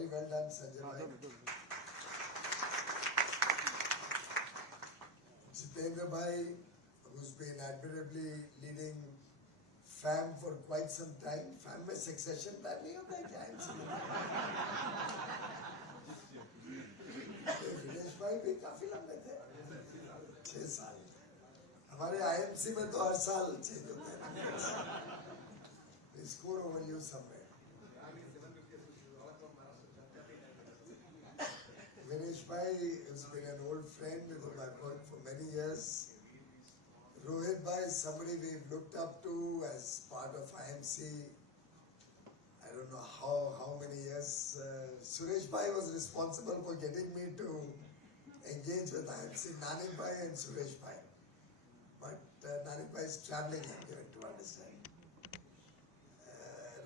Very well done, Sanjay bhai. Jitendra bhai, who's been admirably leading FAM for quite some time. FAM में succession plan नहीं होता है क्या IMC में? विनेश भाई भी काफी लंबे थे, 6 साल. हमारे IMC में तो हर साल चेंज होते हैं. We score over you somewhere. Vinesh Bhai has been an old friend with whom I've worked for many years. Rohit Bhai is somebody we've looked up to as part of IMC. I don't know how many years. Suresh Bhai was responsible for getting me to engage with IMC. Nanik Bhai and Suresh Bhai. But Nanik Bhai is traveling, I'm given to understand.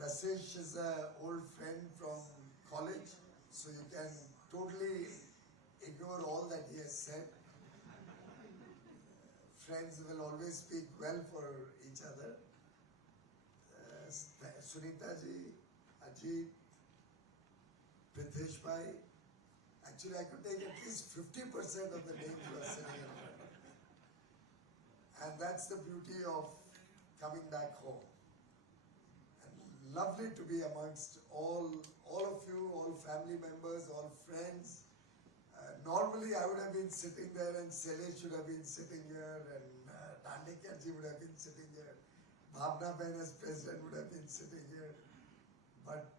Rasesh is an old friend from college, so you can totally ignore all that he has said. Friends will always speak well for each other. Sunita ji, Ajit, Pritesh Bhai. Actually, I could take at least 50% of the names you are sitting in front of me. And that's the beauty of coming back home. And lovely to be amongst all of you, all family members, all friends. Normally, I would have been sitting there, and Selesh should have been sitting here, and Dandekar ji would have been sitting here. Bhavna Ben as president would have been sitting here. But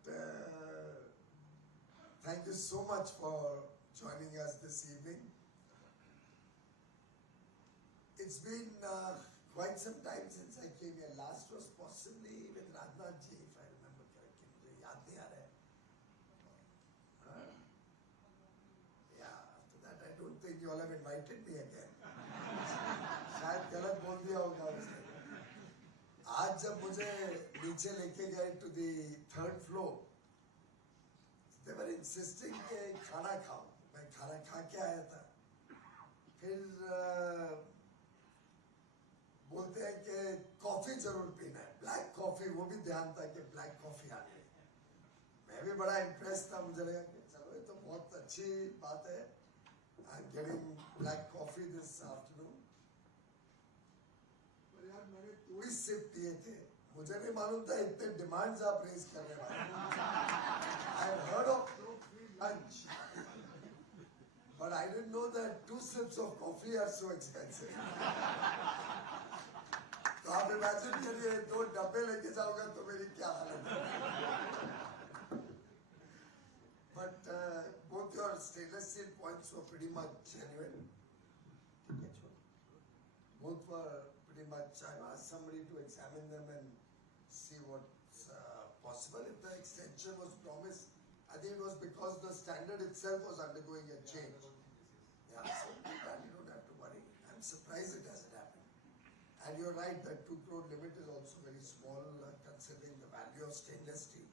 thank you so much for joining us this evening. It's been quite some time since I came here. Last was possibly with Rajnath ji, if I remember correctly. मुझे याद नहीं आ रहा है. Yeah, after that I don't think you all have invited me again. शायद गलत बोल दिया होगा उसने. आज जब मुझे नीचे लेके गए to the 3rd floor, they were insisting कि खाना खाओ. मैं खाना खा के आया था. फिर बोलते हैं कि कॉफी जरूर पीना है, ब्लैक कॉफी. वो भी ध्यान था कि ब्लैक कॉफी आ गई. मैं भी बड़ा इम्प्रेस था. मुझे लगा कि चलो ये तो बहुत अच्छी बात है. I'm getting black coffee this afternoon. पर यार मैंने 2 सिप पिए थे. मुझे नहीं मालूम था इतने डिमांड्स आप रेज करने वाले. I've heard of free lunch, but I didn't know that 2 sips of coffee are so expensive. तो आप इमेजिन करिए 2 डब्बे लेके जाओगे तो मेरी क्या हालत है. But both your stainless steel points were pretty much genuine. Both were pretty much. I asked somebody to examine them and see what's possible. If the extension was promised, I think it was because the standard itself was undergoing a change. Yeah, so you don't have to worry. I'm surprised it hasn't happened. And you're right, that 2 crore limit is also very small considering the value of stainless steel.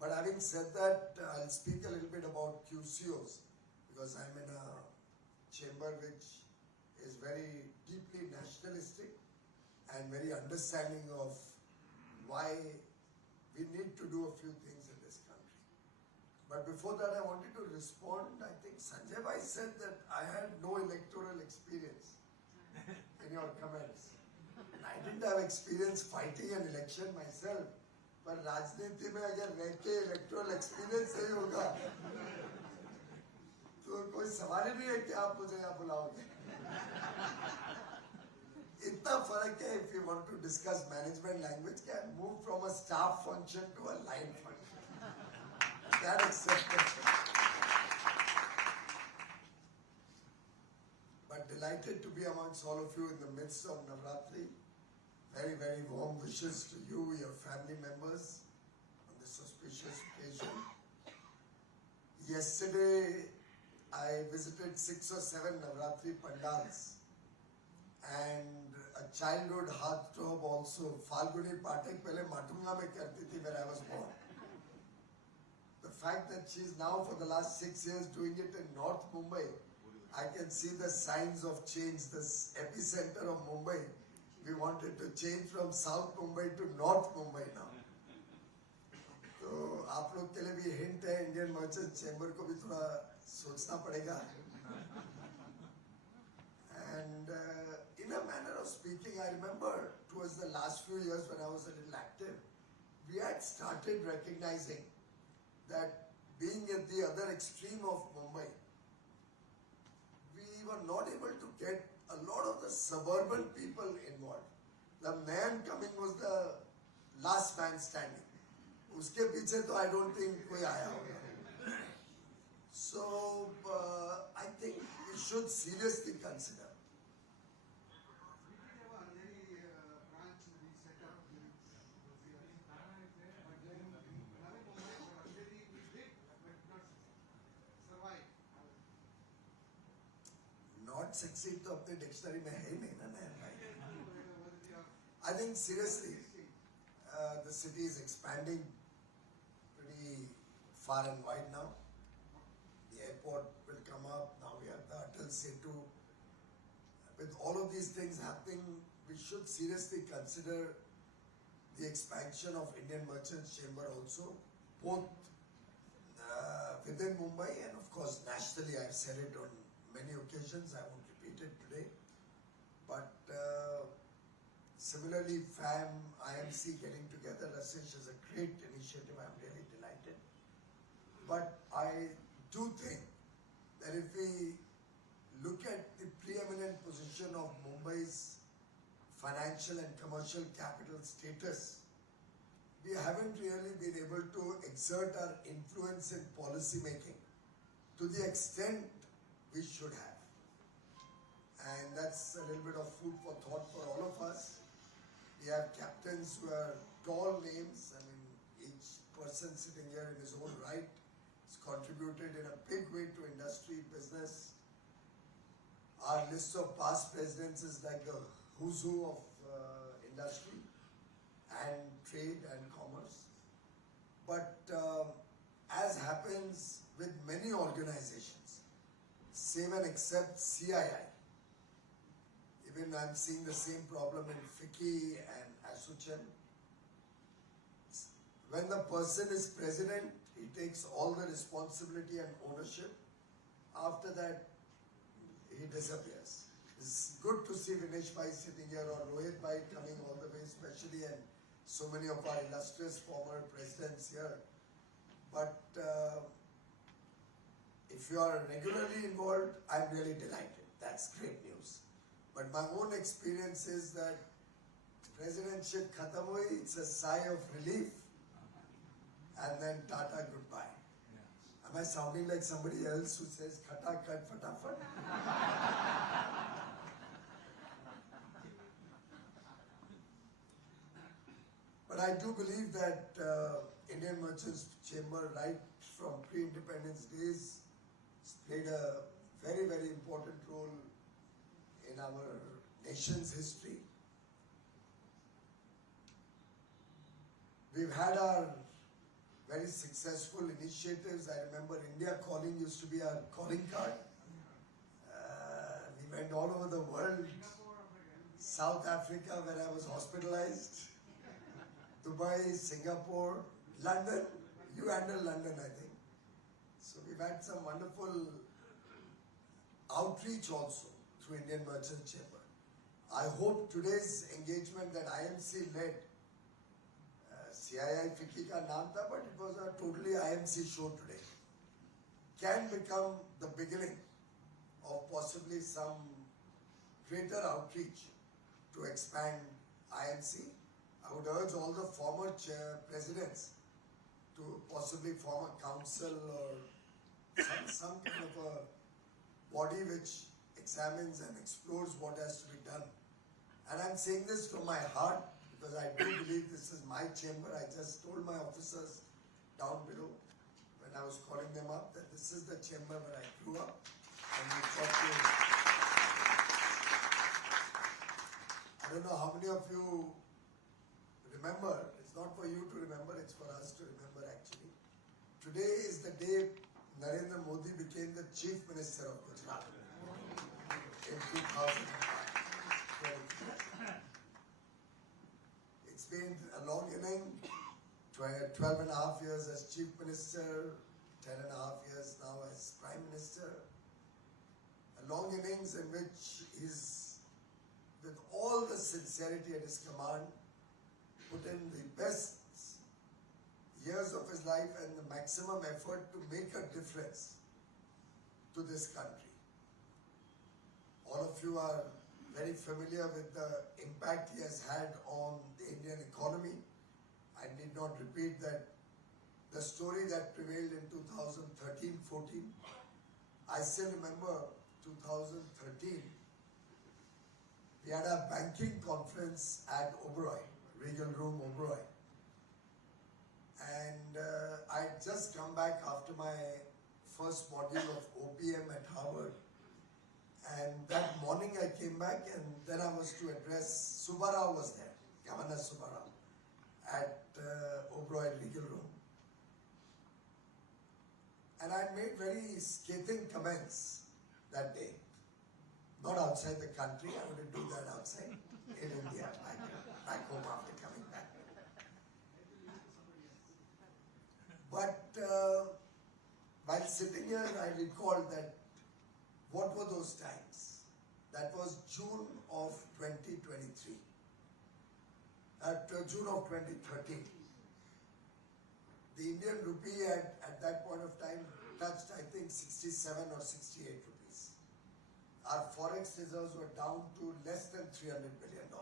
But having said that, I'll speak a little bit about QCOs because I'm in a chamber which is very deeply nationalistic and very understanding of why we need to do a few things in this country. But before that, I wanted to respond. I think Sanjay Bhai said that I had no electoral experience in your comments. And I didn't have experience fighting an election myself. पर राजनीति में अगर रह के electoral experience नहीं होगा तो कोई सवाल ही नहीं है कि आप मुझे यहाँ बुलाओगे. इतना फर्क है. If you want to discuss management language, can move from a staff function to a line function. That accepted. But delighted to be amongst all of you in the midst of Navratri. Very, very warm wishes to you, your family members, on this auspicious occasion. Yesterday, I visited 6 or 7 Navratri pandals and a childhood heartthrob also. Falguni Pathak pehle Matunga mein karti thi where I was born. The fact that she is now for the last 6 years doing it in North Mumbai, I can see the signs of change. This epicenter of Mumbai. We wanted to change from South Mumbai to North Mumbai now. तो आप लोग के लिए भी hint है, Indian merchant chamber को भी थोड़ा सोचना पड़ेगा. And in a manner of speaking, I remember towards the last few years when I was a little active, we had started recognizing that being at the other extreme of Mumbai, we were not able to get a lot of the suburban people involved. The man coming was the last man standing. उसके पीछे तो I don't think कोई आया होगा. So I think we should seriously consider. Not succeed तो अपने dictionary में है ही नहीं ना नैन भाई. I think seriously, the city is expanding pretty far and wide now. The airport will come up. Now we have the Atal Setu. With all of these things happening, we should seriously consider the expansion of Indian Merchants Chamber also, both within Mumbai and of course nationally. I've said it on many occasions. I won't repeat it today. But similarly, FAM, IMC getting together, Rashish, is a great initiative. I'm really delighted. But I do think that if we look at the preeminent position of Mumbai's financial and commercial capital status, we haven't really been able to exert our influence in policy making to the extent we should have. And that's a little bit of food for thought for all of us. We have captains who are tall names. I mean, each person sitting here in his own right has contributed in a big way to industry, business. Our list of past presidents is like the who's who of industry and trade and commerce. But as happens with many organizations, save and except CII, even I'm seeing the same problem in FICCI and ASSOCHAM. When the person is president, he takes all the responsibility and ownership. After that, he disappears. It's good to see Vinesh Bhai sitting here or Rohit Bhai coming all the way, especially, and so many of our illustrious former presidents here. But if you are regularly involved, I'm really delighted. That's great news. But my own experience is that presidentship khatam hui, it's a sigh of relief, and then tata goodbye. Am I sounding like somebody else who says khata khat fatafat? But I do believe that Indian Merchants Chamber, right from pre-independence days, has played a very, very important role in our nation's history. We've had our very successful initiatives. I remember India Calling used to be our calling card. We went all over the world. South Africa, where I was hospitalized. Dubai, Singapore, London. You handle London, I think. So we've had some wonderful outreach also through Indian Merchant Chamber. I hope today's engagement that IMC led, CII FICCI ka naam tha, but it was a totally IMC show today, can become the beginning of possibly some greater outreach to expand IMC. I would urge all the former presidents to possibly form a council or some kind of a body which examines and explores what has to be done. And I'm saying this from my heart because I do believe this is my chamber. I just told my officers down below when I was calling them up that this is the chamber where I grew up. And we thought I don't know how many of you remember. It's not for you to remember, it's for us to remember actually. Today is the day Narendra Modi became the Chief Minister of Gujarat in 2005. It's been a long inning, 12 and a half years as Chief Minister, 10.5 years now as Prime Minister. A long innings in which he's, with all the sincerity at his command, put in the best years of his life and the maximum effort to make a difference to this country. All of you are very familiar with the impact he has had on the Indian economy. I need not repeat that the story that prevailed in 2013-14. I still remember 2013. We had a banking conference at Oberoi, Regal Room Oberoi. And I had just come back after my first module of OPM at Harvard. And that morning I came back and then I was to address, Subbarao was there, Governor Subbarao, at Oberoi Regal Room. And I made very scathing comments that day. Not outside the country, I wouldn't do that outside, in India, back home after coming back. But while sitting here, I recalled that what were those times? That was June of 2023. June of 2013. The Indian rupee at that point of time touched, I think, 67 or 68 rupees. Our forex reserves were down to less than $300 billion,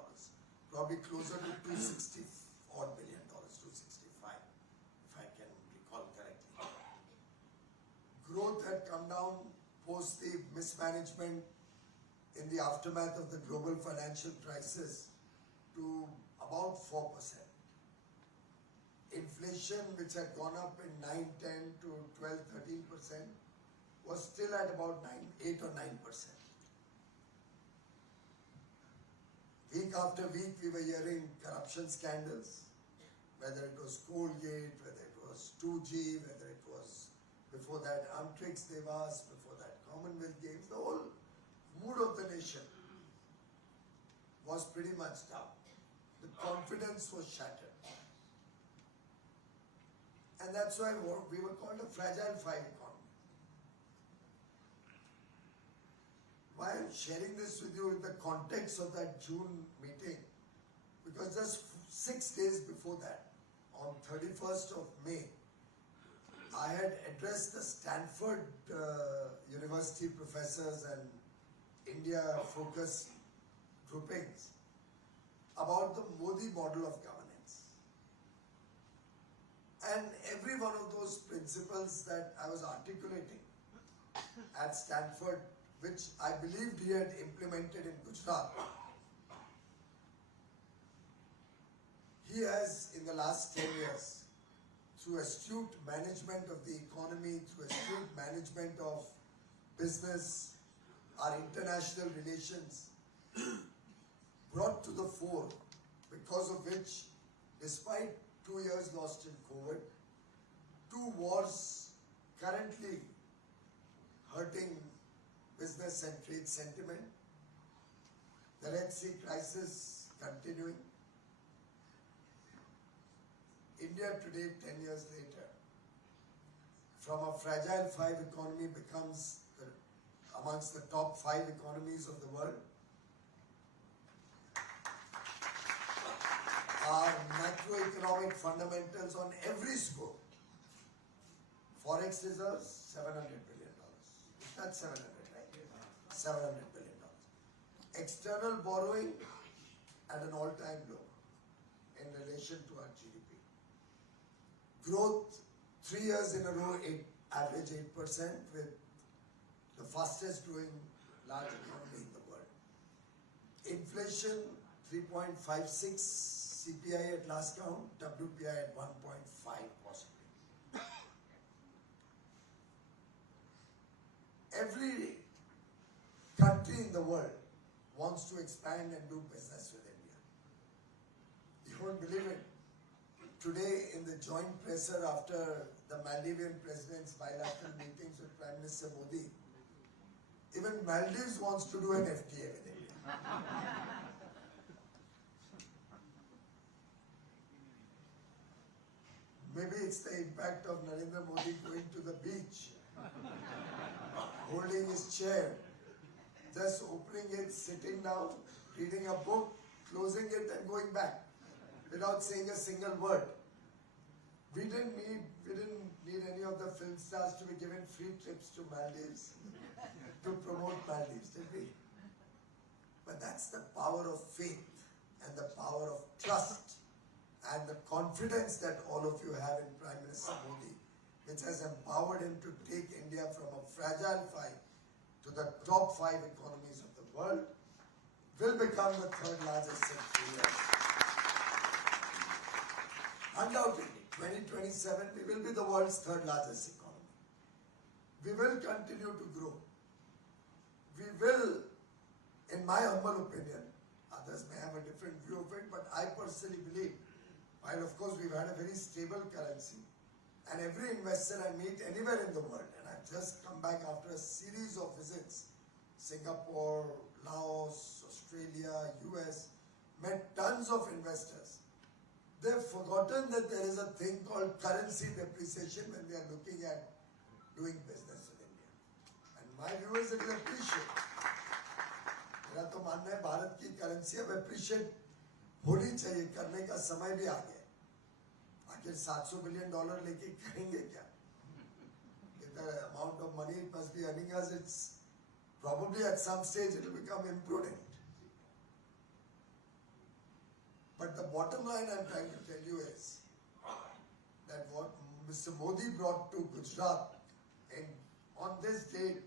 probably closer to $260 odd billion, 265, if I can recall correctly. Growth had come down post the mismanagement in the aftermath of the global financial crisis to about 4%. Inflation, which had gone up in 9, 10 to 12, 13%, was still at about 8 or 9%. Week after week, we were hearing corruption scandals, whether it was Colgate, whether it was 2G, whether it was, before that, Amtrix Devas, before that, Commonwealth Games. The whole mood of the nation was pretty much down. The confidence was shattered. And that's why we were called a fragile five economy. Why I'm sharing this with you in the context of that June meeting, because just 6 days before that, on 31st of May, I had addressed the Stanford University professors and India-focused groupings about the Modi model of governance. And every one of those principles that I was articulating at Stanford, which I believed he had implemented in Gujarat, he has, in the last 10 years, through astute management of the economy, through astute management of business, our international relations, brought to the fore, because of which, despite 2 years lost in COVID, 2 wars currently hurting business and trade sentiment, the Red Sea crisis continuing, India today, 10 years later, from a fragile five economy becomes amongst the top 5 economies of the world. Our macroeconomic fundamentals on every score. Forex reserves, $700 billion. That's 700, right? $700 billion. External borrowing at an all-time low in relation to our GDP. Growth, 3 years in a row, average 8%, with the fastest growing large economy in the world. Inflation, 3.56. CPI at last count, WPI at 1.5 possibly. Every country in the world wants to expand and do business with India. You won't believe it. Today in the joint presser after the Maldivian president's bilateral meetings with Prime Minister Modi, even Maldives wants to do an FTA with India. Maybe it's the impact of Narendra Modi going to the beach holding his chair, just opening it, sitting down, reading a book, closing it and going back without saying a single word. We didn't need any of the film stars to be given free trips to Maldives to promote Maldives, did we? But that's the power of faith and the power of trust and the confidence that all of you have in Prime Minister Modi, which has empowered him to take India from a fragile 5 to the top 5 economies of the world, will become the 3rd largest in 3 years. Undoubtedly, 2027, we will be the world's 3rd largest economy. We will continue to grow. We will, in my humble opinion, others may have a different view of it, but I personally believe, while of course we've had a very stable currency, and every investor I meet anywhere in the world, and I've just come back after a series of visits, Singapore, Laos, Australia, US, met tons of investors. They've forgotten that there is a thing called currency depreciation when they are looking at doing business in India. And my view is it will appreciate. मेरा तो मानना है भारत की currency अब appreciate होनी चाहिए, करने का समय भी आ गया। आखिर $700 billion लेके करेंगे क्या? The amount of money it must be earning us, it's probably at some stage it will become imprudent. But the bottom line I'm trying to tell you is that what Mr. Modi brought to Gujarat on this date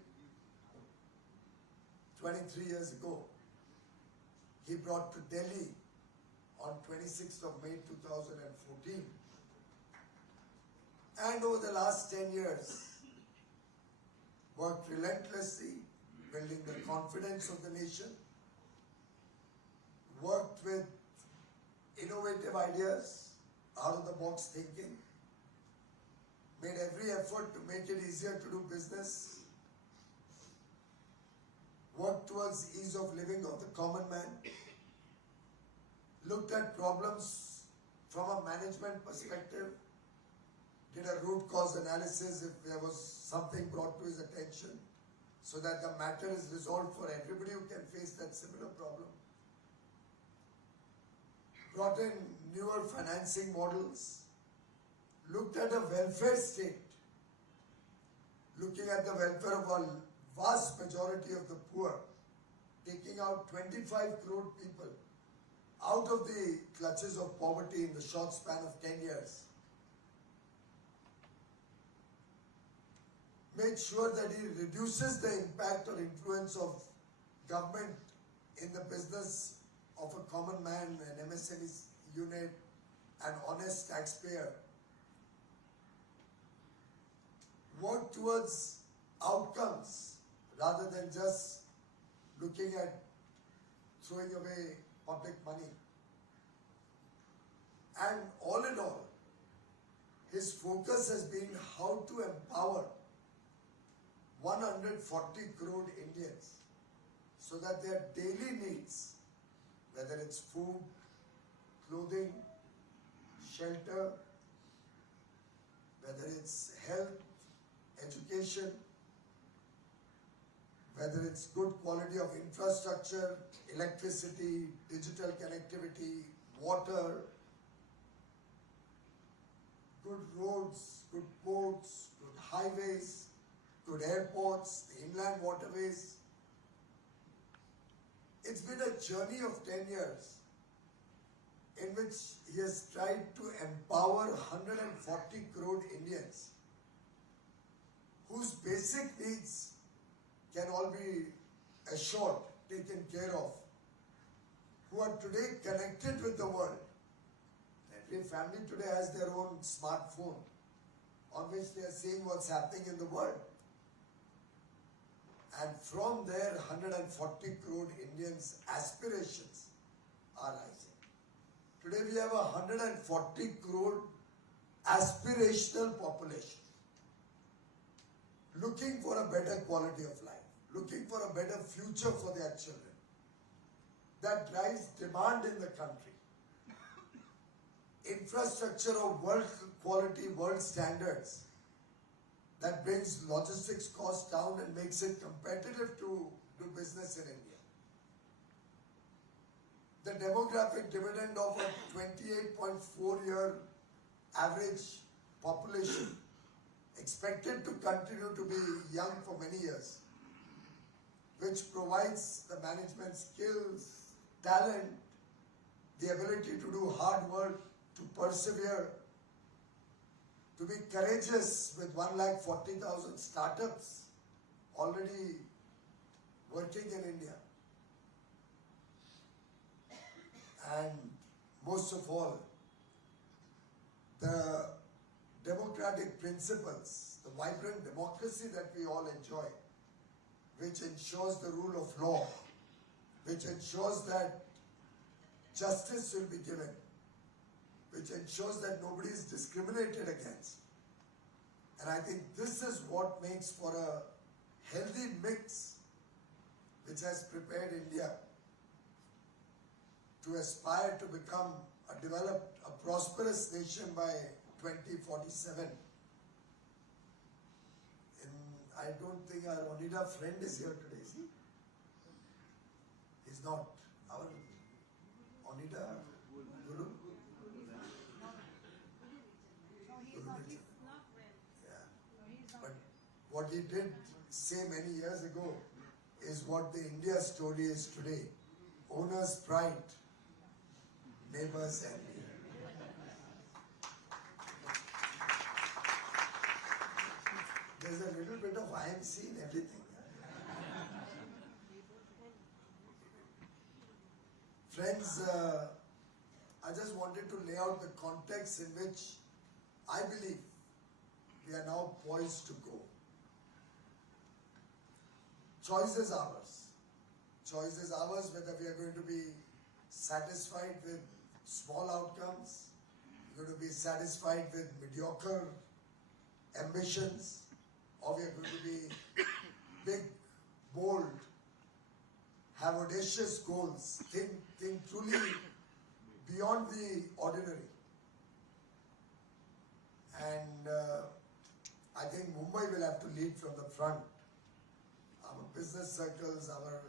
23 years ago, he brought to Delhi on 26th of May 2014. And over the last 10 years, worked relentlessly, building the confidence of the nation, worked with innovative ideas, out-of-the-box thinking, made every effort to make it easier to do business, worked towards ease of living of the common man, looked at problems from a management perspective, did a root cause analysis if there was something brought to his attention, so that the matter is resolved for everybody who can face that similar problem. Brought in newer financing models, looked at a welfare state, looking at the welfare of a vast majority of the poor, taking out 25 crore people out of the clutches of poverty in the short span of 10 years. Made sure that he reduces the impact or influence of government in the business of a common man, an MSME unit, an honest taxpayer. Work towards outcomes rather than just looking at throwing away public money. And all in all, his focus has been how to empower 140 crore Indians so that their daily needs, whether it's food, clothing, shelter, whether it's health, education, whether it's good quality of infrastructure, electricity, digital connectivity, water, good roads, good ports, good highways, good airports, the inland waterways. It's been a journey of 10 years in which he has tried to empower 140 crore Indians whose basic needs can all be assured, taken care of, who are today connected with the world. Every family today has their own smartphone on which they are seeing what's happening in the world. And from there, 140 crore Indians' aspirations are rising. Today we have a 140 crore aspirational population looking for a better quality of life, looking for a better future for their children. That drives demand in the country. Infrastructure of world quality, world standards that brings logistics costs down and makes it competitive to do business in India. The demographic dividend of a 28.4-year average population expected to continue to be young for many years, which provides the management skills, talent, the ability to do hard work, to persevere, to be courageous with 140,000 startups already working in India. And most of all, the democratic principles, the vibrant democracy that we all enjoy, which ensures the rule of law, which ensures that justice will be given, which ensures that nobody is discriminated against. And I think this is what makes for a healthy mix which has prepared India to aspire to become a developed, a prosperous nation by 2047. And I don't think our Onida friend is here today, is he? He's not. Our Onida Guru? Yeah. But what he did say many years ago is what the India story is today. Owner's pride, neighbor's envy. There's a little bit of IMC in everything. Friends, I just wanted to lay out the context in which I believe we are now poised to go. Choice is ours. Choice is ours whether we are going to be satisfied with small outcomes, we're going to be satisfied with mediocre ambitions, or we are going to be big, bold, have audacious goals, think truly beyond the ordinary. And I think Mumbai will have to lead from the front. Our business circles, our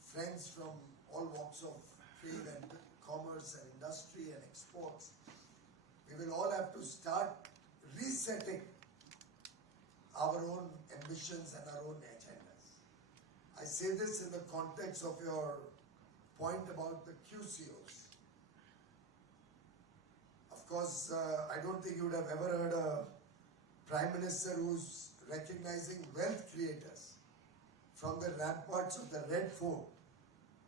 friends from all walks of trade and commerce and industry and exports, we will all have to start resetting our own ambitions and our own agendas. I say this in the context of your point about the QCOs. Of course, I don't think you would have ever heard a Prime Minister who's recognizing wealth creators from the ramparts of the Red Fort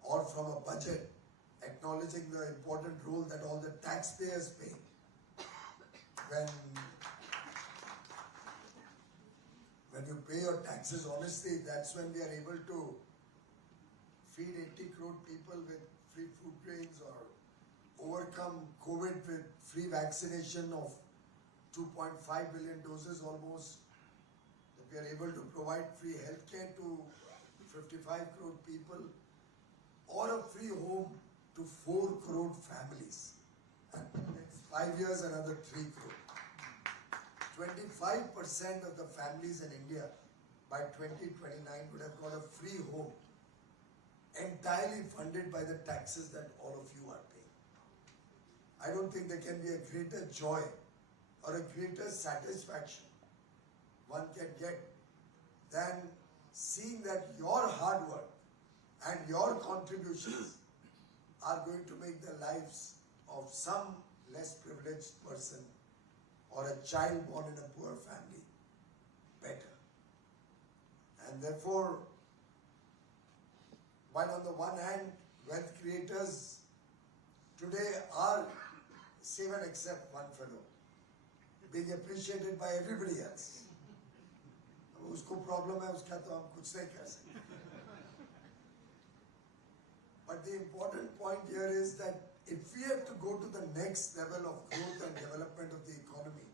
or from a budget, acknowledging the important role that all the taxpayers pay. When you pay your taxes honestly, that's when we are able to feed 80 crore people with free food grains or overcome COVID with free vaccination of 2.5 billion doses almost. That we are able to provide free healthcare to 55 crore people or a free home to 4 crore families. And in the next 5 years, another 3 crore. 25% of the families in India by 2029 would have got a free home, entirely funded by the taxes that all of you are paying. I don't think there can be a greater joy or a greater satisfaction one can get than seeing that your hard work and your contributions are going to make the lives of some less privileged person or a child born in a poor family better. And therefore, while on the one hand, wealth creators today are, save and except one fellow, being appreciated by everybody else. उसको problem है, उसका तो हम कुछ नहीं कर सकते. But the important point here is that if we have to go to the next level of growth and development of the economy,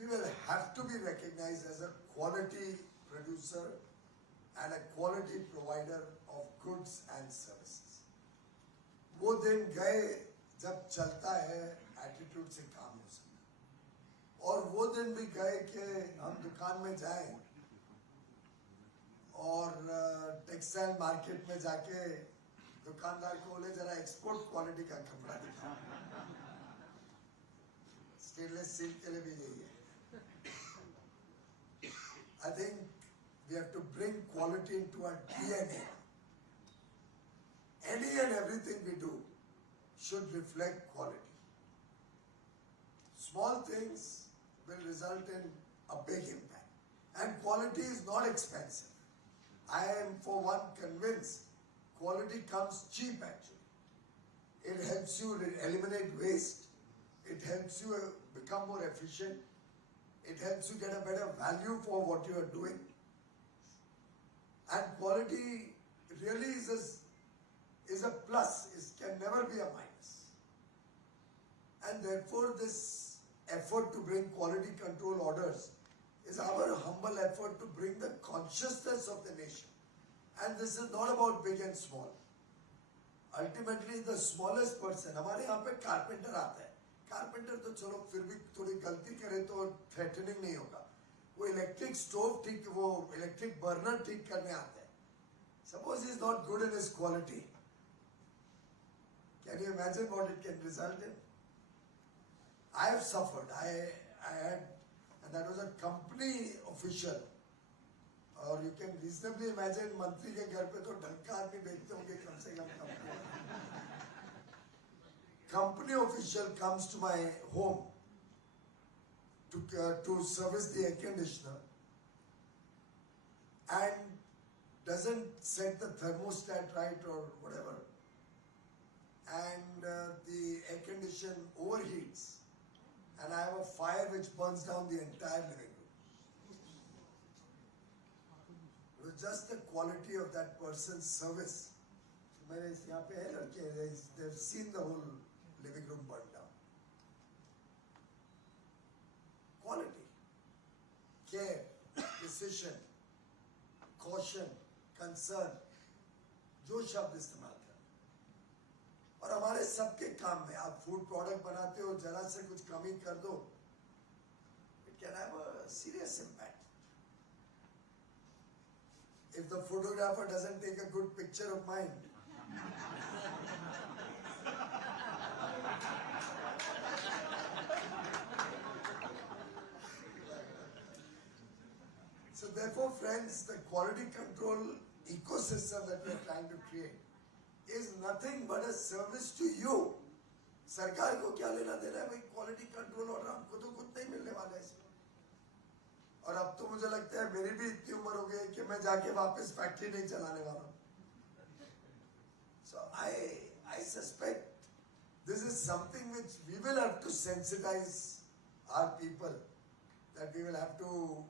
we will have to be recognized as a quality producer and a quality provider of goods and services. वो दिन गए जब चलता है attitude से काम हो सकता. और वो दिन भी गए कि हम दुकान में जाएं और टेक्सटाइल मार्केट में जाके दुकानदार को बोले जरा एक्सपोर्ट क्वालिटी का कपड़ा दिखाओ. स्टेनलेस स्टील के लिए भी यही है. I think we have to bring quality into our DNA. Any and everything we do should reflect quality. Small things will result in a big impact. And quality is not expensive. I am for one convinced quality comes cheap actually. It helps you eliminate waste. It helps you become more efficient. It helps you get a better value for what you are doing. And quality really is a plus. It can never be a minus. And therefore this effort to bring quality control orders is our humble effort to bring the consciousness of the nation. And this is not about big and small. Ultimately the smallest person, हमारे यहाँ पे carpenter आता है. Carpenter तो चलो फिर भी थोड़ी गलती करे तो थ्रेटनिंग नहीं होगा. वो इलेक्ट्रिक स्टोव ठीक, वो इलेक्ट्रिक बर्नर ठीक करने आता है. Suppose he is not good in his quality. Can you imagine what it can result in? I have suffered. I had, and that was a company official. और you can reasonably imagine मंत्री के घर पे तो ढंग का आदमी बैठते होंगे कम से कम. Company official comes to my home to service the air conditioner and doesn't set the thermostat right or whatever, and the air condition overheats and I have a fire which burns down the entire living room. It was just the quality of that person's service. So मेरे यहाँ पे है लड़के, they've seen the whole living room burn down. Quality, care, precision, caution, concern, जो शब्द इस्तेमाल कर. और हमारे सबके काम में आप फूड प्रोडक्ट बनाते हो, जरा से कुछ कमी कर दो, it can have a serious impact. If the photographer doesn't take a good picture of mine, so therefore friends, the quality control ecosystem that we are trying to create is nothing but a service to you. सरकार को क्या लेना देना है भाई quality control order, हमको तो कुछ नहीं मिलने वाला है इसमें. और अब तो मुझे लगता है मेरी भी इतनी उम्र हो गई कि मैं जाके वापस फैक्ट्री नहीं चलाने वाला. So I suspect this is something which we will have to sensitize our people, that we will have to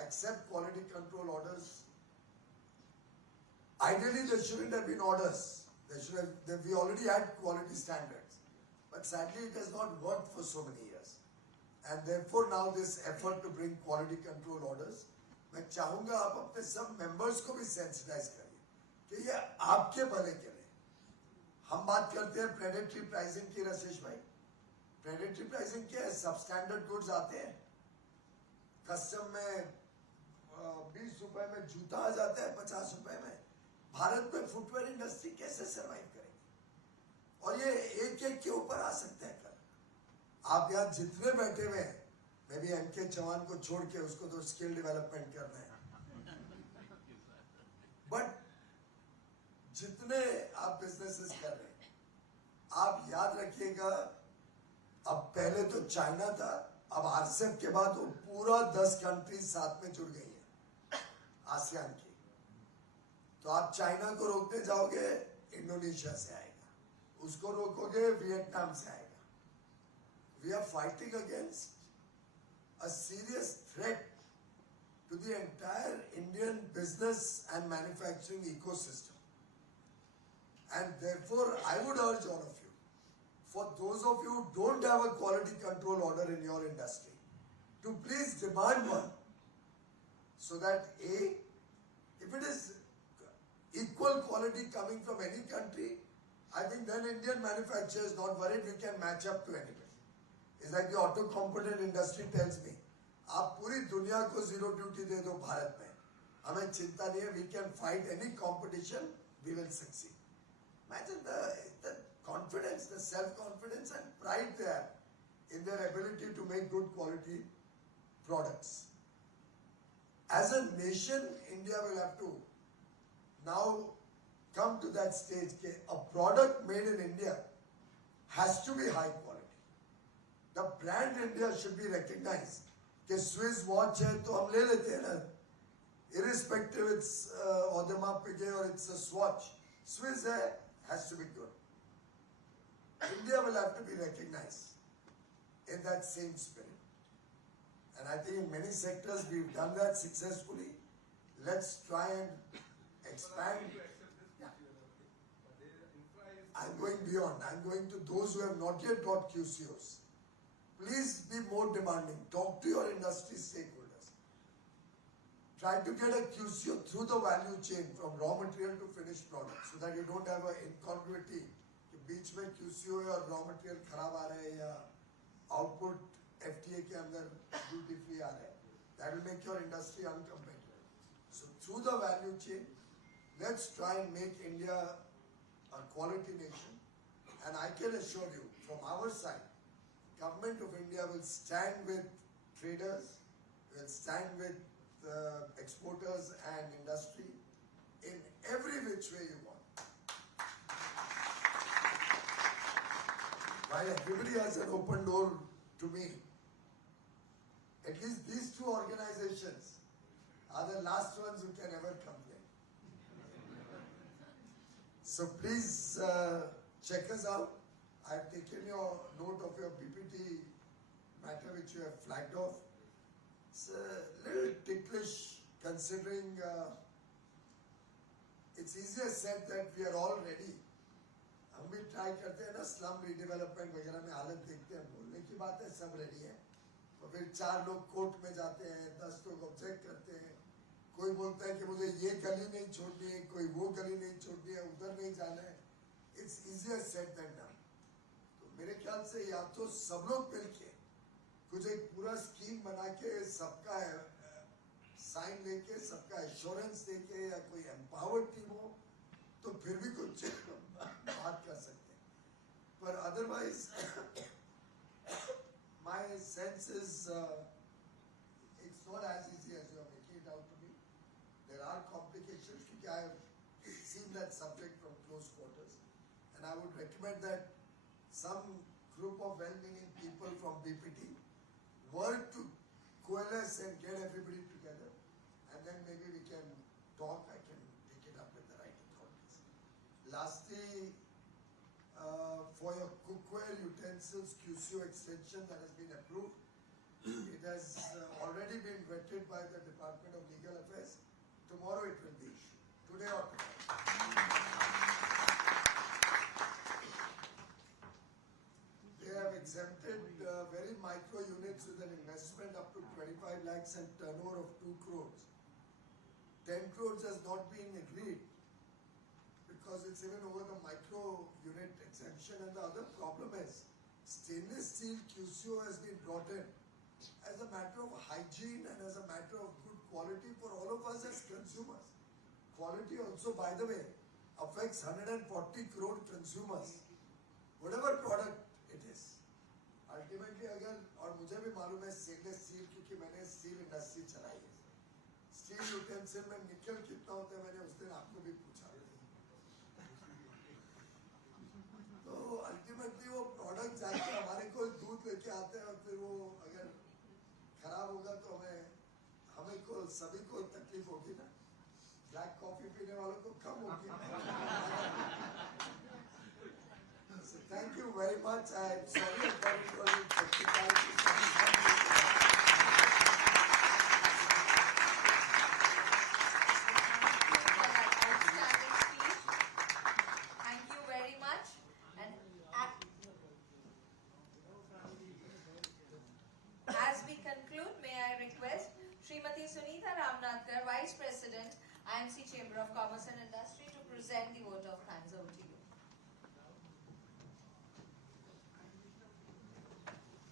accept quality control orders. Ideally there shouldn't have been orders. We already had quality standards, but sadly it has not worked for so many years. And therefore now this effort to bring quality control orders, मैं चाहूँगा आप अपने सब members को भी sensitize करिए कि ये आपके भले के लिए. हम बात करते हैं predatory pricing की रसेश भाई. Predatory pricing क्या है? Substandard goods आते हैं, custom में 20 रुपए में जूता आ जाता है 50 रुपए में. भारत में फुटवेयर इंडस्ट्री कैसे सरवाइव करेगी? और ये एक एक के ऊपर आ सकते हैं कल. आप यहाँ जितने बैठे हुए हैं, मैं भी एमके चौहान को छोड़ के उसको तो स्किल डेवलपमेंट करना है, बट जितने आप बिजनेसेस कर रहे हैं, आप याद रखिएगा, अब पहले तो चाइना था, अब आरसेप के बाद वो पूरा 10 कंट्रीज साथ में जुड़ गई है आसियान की. तो आप चाइना को रोकते जाओगे, इंडोनेशिया से आएगा, उसको रोकोगे वियतनाम से आएगा. We are fighting against a serious threat to the entire Indian business and manufacturing ecosystem. And therefore, I would urge all of you, for those of you who don't have a quality control order in your industry, to please demand one, so that A, if it is equal quality coming from any country, I think then Indian manufacturers not worried, we can match up to anybody. It's like the auto component industry tells me, आप पूरी दुनिया को zero duty दे दो भारत में, हमें चिंता नहीं है, we can fight any competition, we will succeed. Imagine the confidence, the self-confidence and pride they have in their ability to make good quality products. As a nation, India will have to now come to that stage that a product made in India has to be high quality. The brand India should be recognized. कि Swiss watch है तो हम ले लेते हैं ना, irrespective it's Audemars Piguet or it's a Swatch. Swiss has to be good. India will have to be recognized in that same spirit. And I think in many sectors we've done that successfully. Let's try and expand. I'm going beyond. I'm going to those who have not yet got QCOs. Please be more demanding. Talk to your industry stakeholders. Try to get a QCO through the value chain from raw material to finished product so that you don't have an incongruity. कि बीच में QCO है और raw material खराब आ रहा है या output FTA के अंदर duty free आ रहा है. That will make your industry uncompetitive. So through the value chain, let's try and make India a quality nation. And I can assure you, from our side, Government of India will stand with traders, will stand with exporters and industry in every which way you want. While everybody has an open door to me, at least these two organizations are the last ones who can ever complain. So please check us out. I've taken your note of your BPT matter which you have flagged off. It's a little ticklish considering it's easier said that we are all ready. हम भी try करते हैं ना slum redevelopment वगैरह में हालत देखते हैं, बोलने की बात है सब रेडी है, और फिर 4 लोग कोर्ट में जाते हैं, 10 लोग ऑब्जेक्ट करते हैं, कोई बोलता है कि मुझे ये गली नहीं छोड़नी है, कोई वो गली नहीं छोड़नी है, उधर नहीं जाना है. It's easier said than done. तो मेरे ख्याल से या तो सब लोग मिलके कुछ एक पूरा स्कीम बना के सबका साइन लेके सबका एश्योरेंस देके या कोई एम्पावर्ड टीम हो तो फिर भी कुछ बात कर सकते हैं. पर otherwise my sense is it's not as easy as you are making it out to be. There are complications because I have seen that subject from close quarters, and I would recommend that some group of well-meaning people from BPT work to coalesce and get everybody together, and then maybe we can talk. I can take it up with the right authorities. Lastly, for your cookware utensils QCO extension that has been approved, it has already been vetted by the Department of Legal Affairs. Tomorrow it will be issued. Today or tomorrow. They have exempted very micro units with an investment up to 25 lakhs and turnover of 2 crores. 10 crores has not been agreed because it's even over the micro unit exemption, and the other problem is stainless steel QCO has been brought in as a matter of hygiene and as a matter of good quality for all of us as consumers. Quality also, by the way, affects 140 crore consumers, whatever product it is. Ultimately, अगर और मुझे भी मालूम है stainless steel क्योंकि मैंने steel industry चलाई है. स्टील यूटेंसिल में निकल कितना होता है मैंने उस दिन आपको भी पूछा. तो अल्टीमेटली वो प्रोडक्ट जाके हमारे को दूध लेके आते हैं और फिर वो अगर खराब होगा तो हमें को सभी को तकलीफ होगी ना. ब्लैक कॉफी पीने वालों को कम होगी. So thank you very much. I'm sorry about it was technicality. Thank you very much. And as we conclude, may I request Srimati Sunita Ramnathkar, Vice President, IMC Chamber of Commerce and Industry, to present the vote of thanks. Over to you.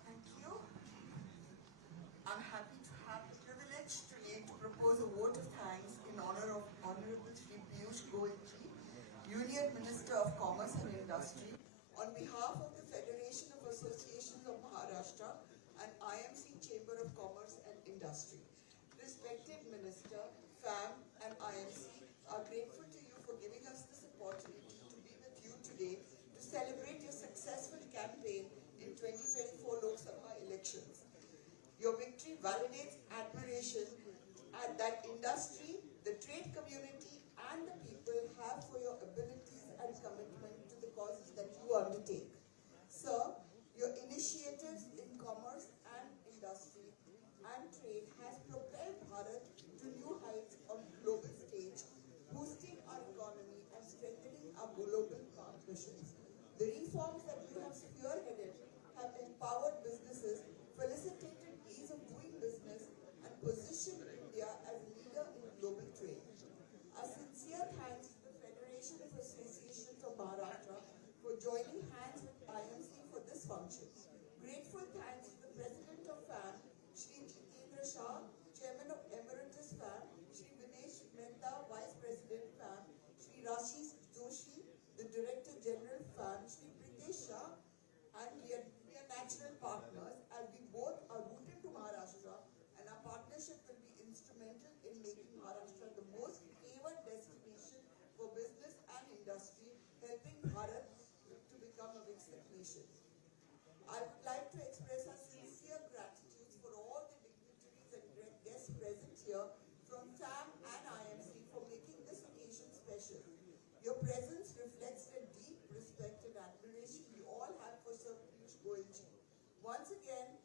Thank Maharashtra, FAM and IMC are grateful to you for giving us this opportunity to be with you today to celebrate your successful campaign in 2024 Lok Sabha elections. Your victory validates admiration that industry, the trade community and the people have for your abilities and commitment to the causes that you undertake. Sir, your initiatives in commerce and industry and trade has propelled Bharat to new heights on the global stage, boosting our economy and strengthening our global partnerships. The reforms that you have spearheaded have empowered businesses, facilitated ease of doing business, and positioned India as a leader in global trade. A sincere thanks to the Federation of Associations of Maharashtra for joining hands with IMC for this function. Grateful thanks to the President of FAM, Shri Jitendra Shah, Chairman of Emeritus FAM, Shri Vinesh Mehta, Vice President FAM, Shri Rashish Joshi, the Director General FAM, Shri Pritesh Shah, and we are natural partners as we both are rooted to Maharashtra, and our partnership will be instrumental in making Maharashtra the most favored destination for business and industry, helping Bharat to become a Viksit nation. I would like to express our sincere gratitude for all the dignitaries and guests present here from FAM and IMC for making this occasion special. Your presence reflects the deep respect and admiration we all have for Sir Piyush Goyal ji. Once again,